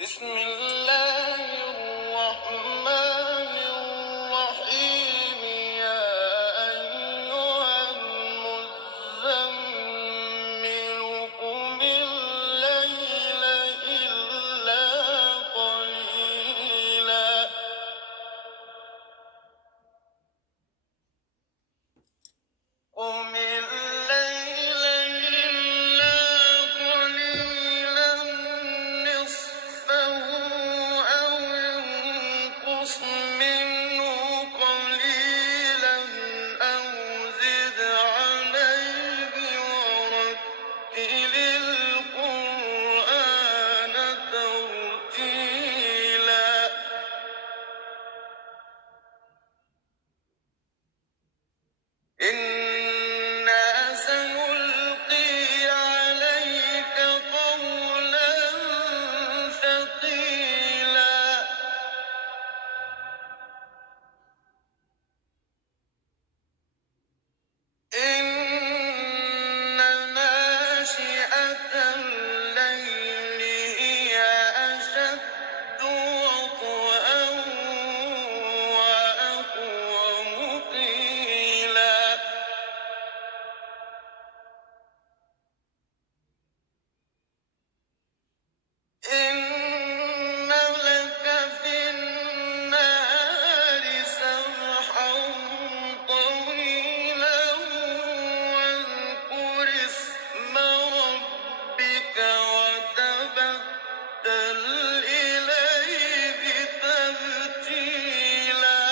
بسم الله الرحمن الرحيم يا أيها المزمل قم الليل إلا قليلا قم الليل إلا قليلا نصفه أو انقص منه قليلا أو زد عليه ورتل القرآن ترتيلا إنا سنلقي عليك قولا ثقيلا إن ناشئة الليل هي أشد وطئا وأقوم قيلا إن لك في النهار سبحا طويلا واذكر اسم ربك وتبتل إليه تبتيلا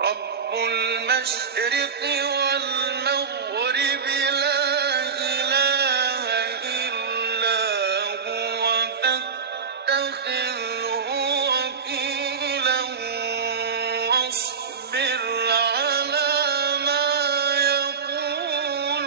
رب المشرق والمغرب لا إله إلا هو فاتخذه وكيلا واصبر على ما يقولون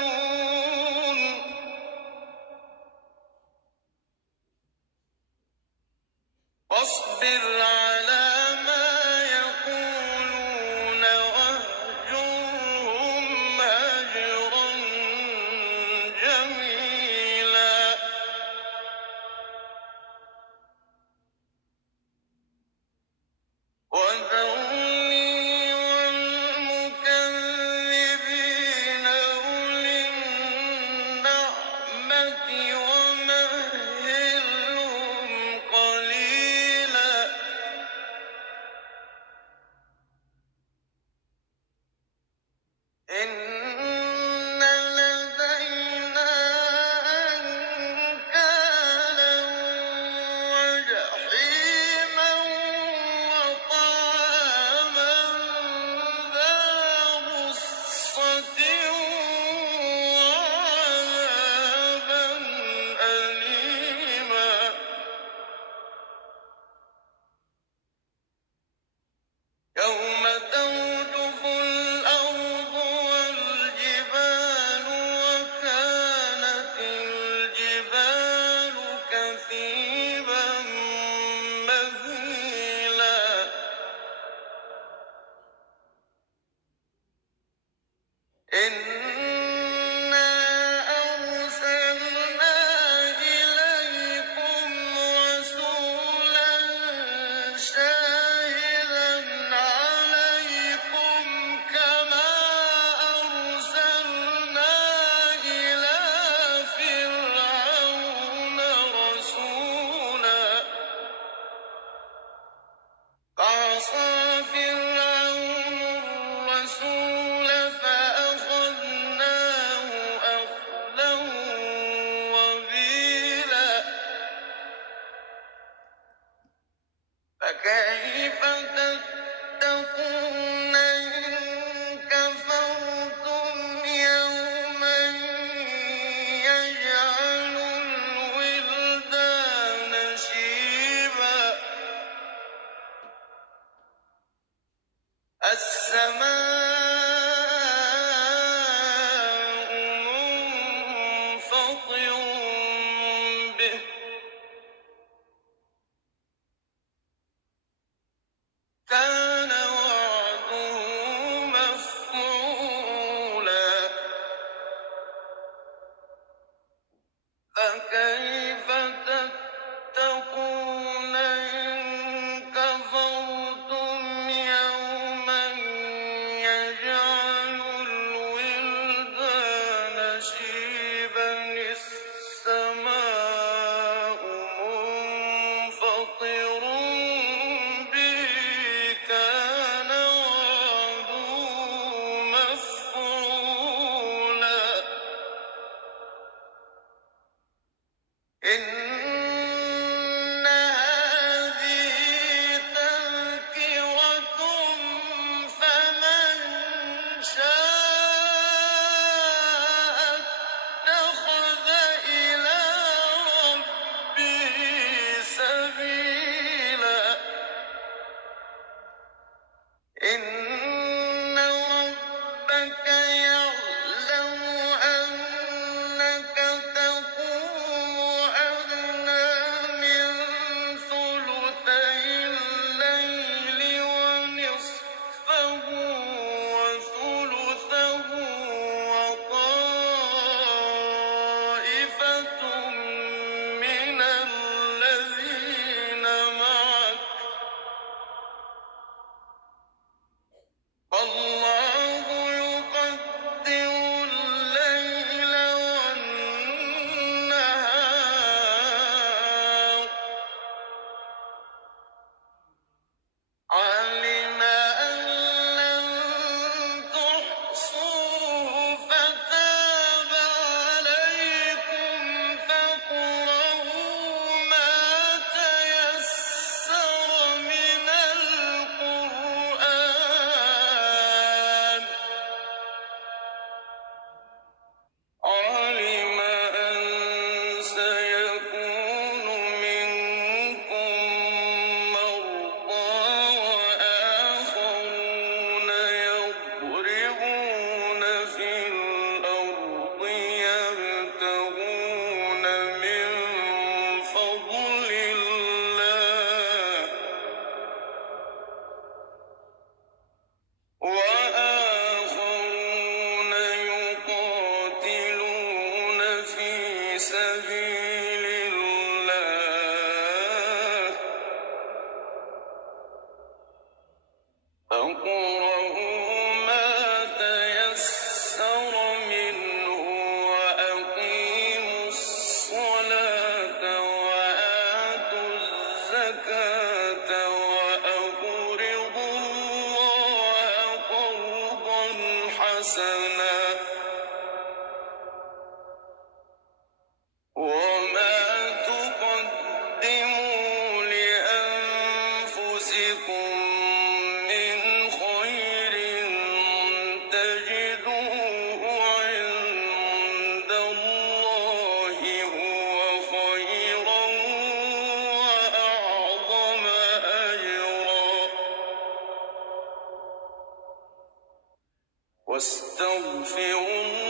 كيف تتقون إن كفرتم يوما يجعل الولدان شيبا السماء منفطر به كان وعده مفعولا إن هذه تذكرة فمن شاء اتخذ إلى ربه سبيلا إن ربك يعلم أنك تقوم أدنى من ثلثي الليل ونصفه وثلثه وطائفة من الذين معك والله يقدر الليل والنهار علم أن لن تحصوه فتاب عليكم فاقرؤوا ما تيسر من القرآن علم أن سيكون منكم مرضى وآخرون يضربون في الأرض يبتغون من فضل الله وآخرون يقاتلون في سبيل الله فاقرؤوا ما تيسر منه وأقيموا الصلاة وآتوا الزكاة وأقرضوا الله قرضا حسنا وما تقدموا لأنفسكم من خير تجدوه عند الله هو خيرا وأعظم أجرا واستغفروا